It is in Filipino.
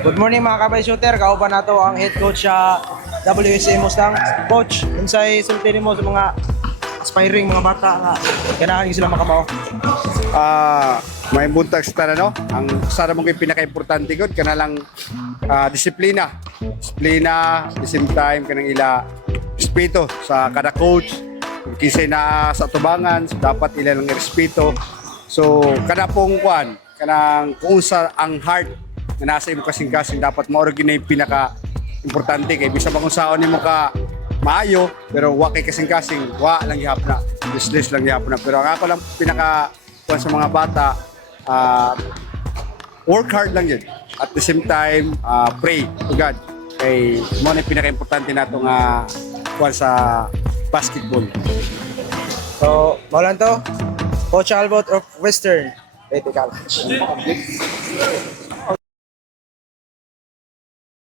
Good morning mga kabay shooter. Kauban nato ang head coach sa WSA Mustang. Coach, unsay sulti nimo sa mga aspiring mga bata nga ganahan sila makabaw? May buntag sa tanan, no? Ang sana mong pinaka-importante gud kana lang disiplina. Disiplina, at the same time kanang ila respeto sa kada coach. Kisay na sa tubangan, so dapat ila lang respeto. So kada pong kwan, kanang kung sa ang heart na nasa imo kasing-kasing dapat mao ra gyud importante kay bisa pa kung saon nimo ka maayo pero wa kay kasing-kasing wa lang gihap na business lang gihap na pero ang ako lang pinaka kuan sa mga bata work hard lang yun at the same time pray to God kay mo na pinaka-importante nato nga kuan sa basketball. So, maulan to. Coach Albot of Western Leyte College.